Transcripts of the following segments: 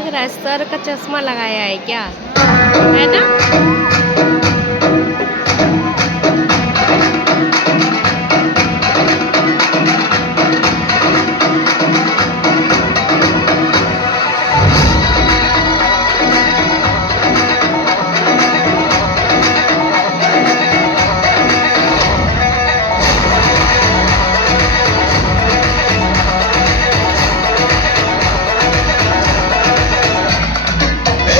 लग रहा है सर का चश्मा लगाया है क्या, है ना?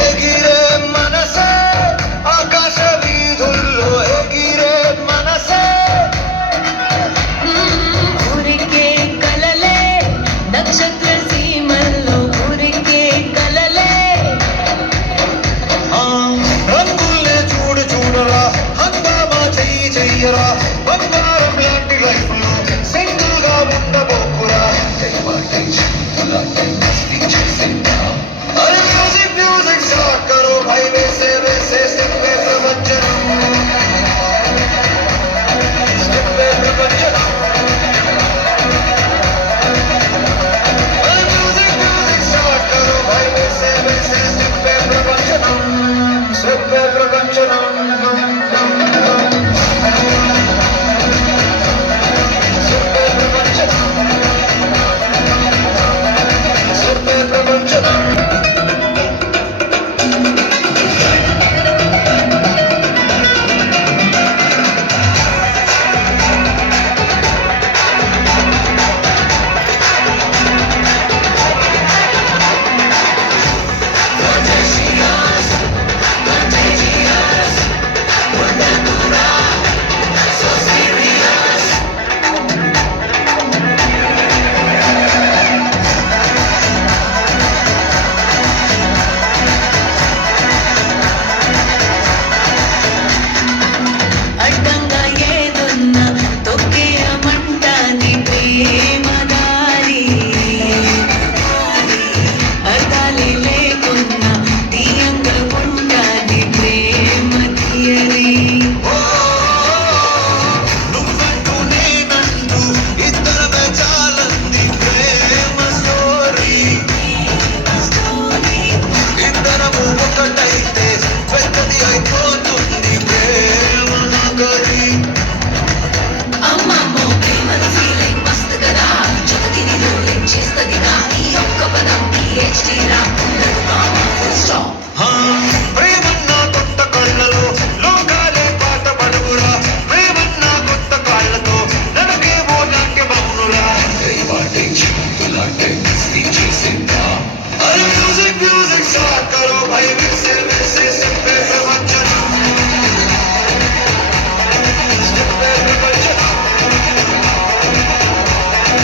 ఎగిరే మనసే ఆకాశ వీధుల్లో ఎగిరే మనసే ఊరికే కలలే నక్షత్ర సీమల్లో ఊరికే కలలే ఆ రంగుల్నే చూడు చూడరా హంగామా చెయ్యి చెయ్యరా బంగారం లాంటి లైఫ్ లో సింగిల్ గా ఉండబోకురా अरे म्यूजिक म्यूजिक स्टार्ट करो भाई वैसे वैसे स्टेप पे प्रवचनम स्टेप पे प्रवचनम अरे म्यूजिक म्यूजिक स्टार्ट करो भाई वैसे वैसे स्टेप पे प्रवचनम स्टेप पे प्रवचनम स्टेप पे प्रवचनम स्टेप पे प्रवचनम అడ్డంగా ఏదున్నా తొక్కేయమంటాని ప్రేమ దారి అర్థాలే లేకున్నా తీయంగా ఉంటాది ప్రేమ థియరీ నువ్వంటూ నేనంటూ ఇద్దరమే చాలంది ప్రేమ స్టోరీ ఇద్దరము ఒకటైతే పెద్దది అయిపోతుంది ప్రేమ నగరి అమ్మమ్మో ప్రేమల ఫీలింగ్ మస్తు కదా జగతిని రోలింగ్ చేస్తదిగా ఈ ఒక్క పదం PhD రా ఉండదు మామా ఫుల్ స్టాప్ హా, ప్రేమన్న కొత్త కళ్ళలో లోకాలే పాట పడుగురా ప్రేమన్న కొత్త కాళ్ళతో నడకేమో నాట్యమౌనులా अरे म्यूजिक म्यूजिक स्टार्ट करो भाई वैसे वैसे स्टेप पे प्रवचनम स्टेप पे प्रवचनम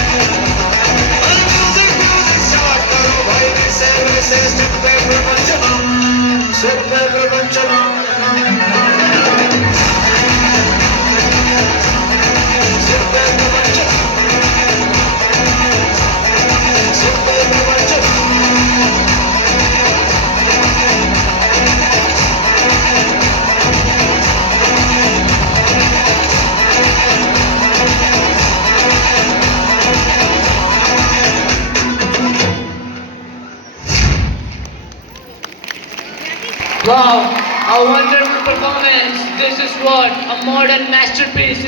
अरे म्यूजिक म्यूजिक स्टार्ट करो भाई वैसे वैसे स्टेप पे प्रवचनम स्टेप पे प्रवचनम स्टेप पे प्रवचनम स्टेप पे प्रवचनम Wow, a wonderful performance. This is what a modern masterpiece